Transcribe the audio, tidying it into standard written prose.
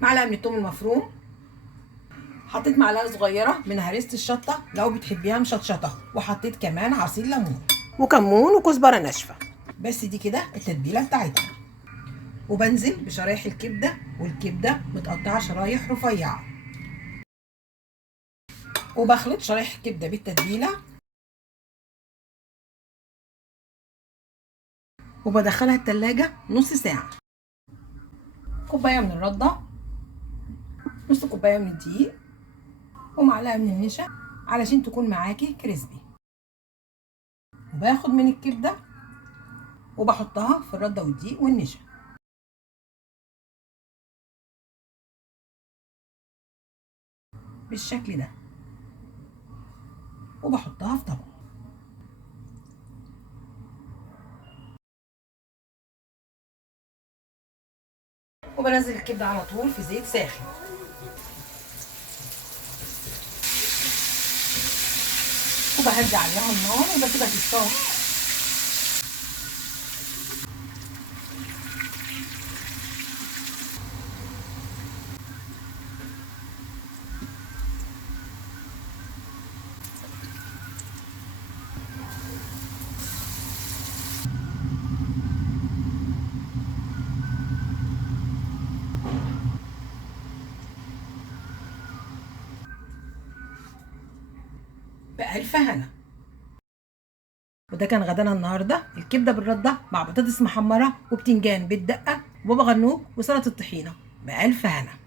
معلقه من الثوم المفروم، حطيت معلقه صغيره من هريسه الشطه لو بتحبيها مشطشطه، وحطيت كمان عصير ليمون وكمون وكزبره ناشفه. بس دي كده التتبيله بتاعتها. وبنزل بشرايح الكبده، والكبده متقطعه شرايح رفيعه، وبخلط شرايح الكبده بالتتبيله، وبدخلها التلاجة نص ساعة. كوباية من الردة، نص كوباية من الدقيق، ومعلقة من النشا علشان تكون معاكي كريسبي. وباخد من الكبدة وبحطها في الردة والدقيق والنشا، بالشكل ده، وبحطها في طبق. وبنزل الكبدة على طول في زيت ساخن، وبهدي عليها النار وبسيبها تستوي. بألف هنا. وده كان غدانا النهارده، الكبده بالرده مع بطاطس محمره وبتنجان بالدقه وبابا غنوج وسلطه الطحينه. بألف هنا.